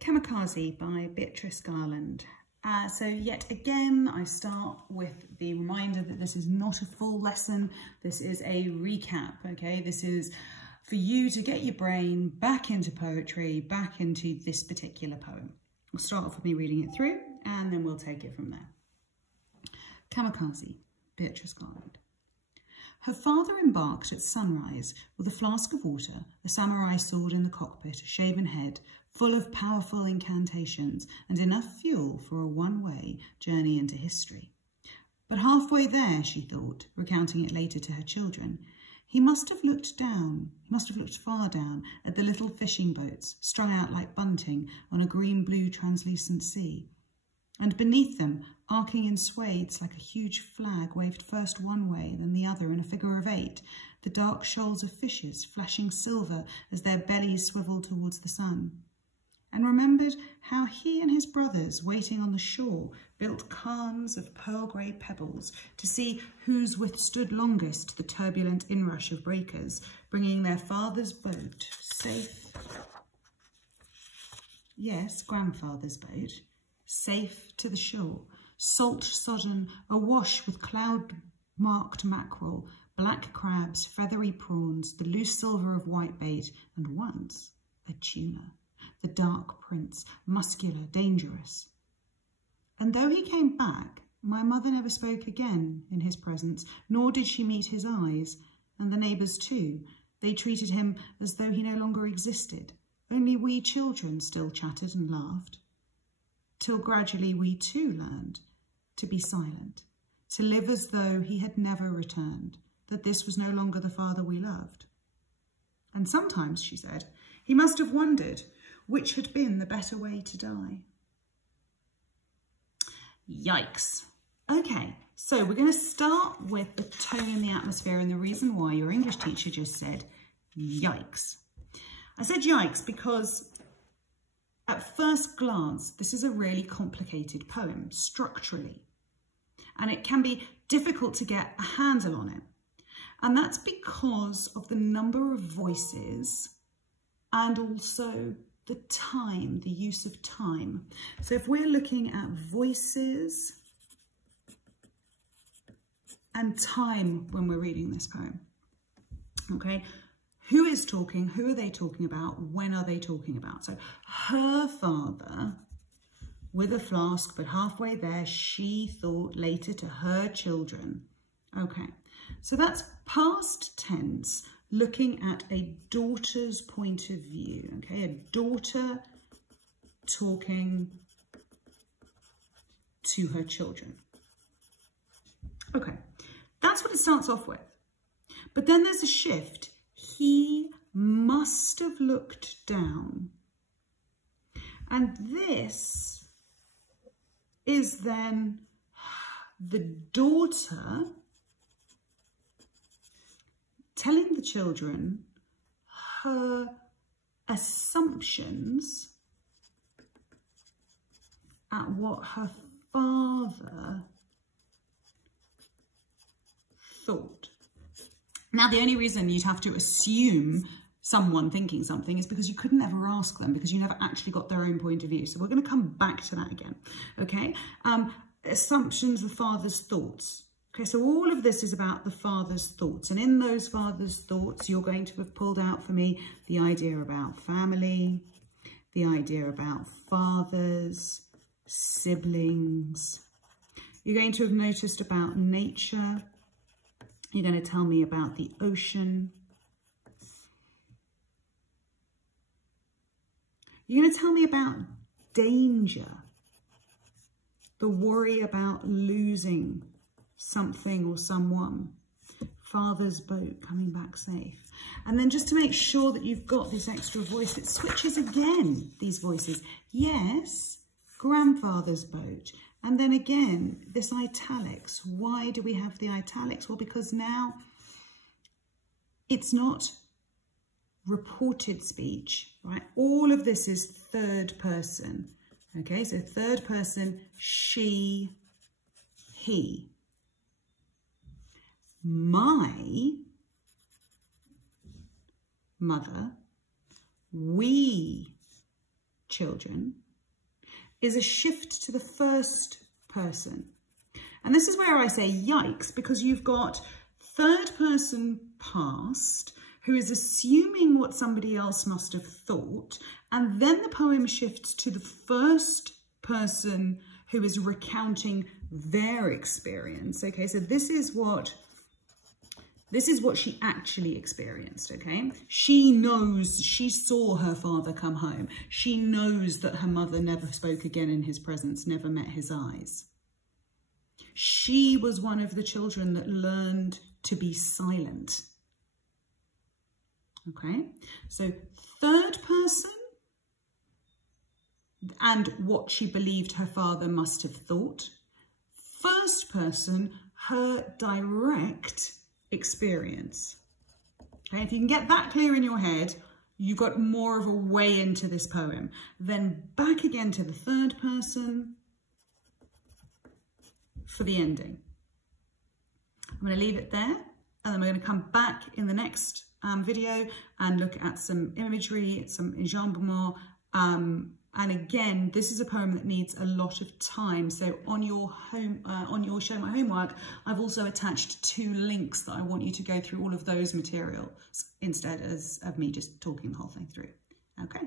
Kamikaze by Beatrice Garland. So yet again, I start with the reminder that this is not a full lesson. This is a recap, okay? This is for you to get your brain back into poetry, back into this particular poem. We'll start off with me reading it through and then we'll take it from there. Kamikaze, Beatrice Garland. Her father embarked at sunrise with a flask of water, a samurai sword in the cockpit, a shaven head, full of powerful incantations and enough fuel for a one-way journey into history. But halfway there, she thought, recounting it later to her children, he must have looked far down at the little fishing boats strung out like bunting on a green-blue translucent sea. And beneath them, arcing in swathes like a huge flag, waved first one way, then the other in a figure of 8, the dark shoals of fishes flashing silver as their bellies swiveled towards the sun. And remembered how he and his brothers, waiting on the shore, built cairns of pearl-grey pebbles to see whose withstood longest the turbulent inrush of breakers, bringing their father's boat safe, yes, grandfather's boat, safe to the shore, salt-sodden, awash with cloud-marked mackerel, black crabs, feathery prawns, the loose silver of whitebait, and once a tuna, the dark prince, muscular, dangerous. And though he came back, my mother never spoke again in his presence, nor did she meet his eyes, and the neighbours too. They treated him as though he no longer existed. Only we children still chattered and laughed, till gradually we too learned to be silent, to live as though he had never returned, that this was no longer the father we loved. And sometimes, she said, he must have wondered which had been the better way to die. Yikes. Okay, so we're going to start with the tone in the atmosphere and the reason why your English teacher just said yikes. I said yikes because at first glance, this is a really complicated poem structurally, and it can be difficult to get a handle on it. And that's because of the number of voices and also the time, the use of time. So if we're looking at voices and time when we're reading this poem, okay, who is talking? Who are they talking about? When are they talking about? So her father with a flask, but halfway there, she thought later to her children. Okay, so that's past tense, looking at a daughter's point of view, okay? A daughter talking to her children. Okay, that's what it starts off with. But then there's a shift. He must have looked down. And this is then the daughter telling the children her assumptions at what her father thought. Now, the only reason you'd have to assume someone thinking something is because you couldn't ever ask them, because you never actually got their own point of view. So we're going to come back to that again, okay? Assumptions, the father's thoughts. Okay, so all of this is about the father's thoughts. And in those father's thoughts, you're going to have pulled out for me the idea about family, the idea about fathers, siblings. You're going to have noticed about nature. You're going to tell me about the ocean. You're going to tell me about danger, the worry about losing something or someone, father's boat coming back safe. And then just to make sure that you've got this extra voice, it switches again, these voices. Yes, grandfather's boat. And then again, this italics. Why do we have the italics? Well, because now it's not reported speech, right? All of this is third person. Okay, so third person, she, he. My mother, we children is a shift to the first person. And this is where I say yikes, because you've got third person past who is assuming what somebody else must have thought, and then the poem shifts to the first person who is recounting their experience. Okay, so this is what she actually experienced, okay? She knows, she saw her father come home. She knows that her mother never spoke again in his presence, never met his eyes. She was one of the children that learned to be silent. Okay, so third person and what she believed her father must have thought. First person, her direct experience. Okay, if you can get that clear in your head, you've got more of a way into this poem. Then back again to the third person for the ending. I'm going to leave it there, and then we're going to come back in the next video and look at some imagery, some enjambment. And again, this is a poem that needs a lot of time. So on your Show My Homework, I've also attached 2 links that I want you to go through all of those materials instead of me just talking the whole thing through. Okay.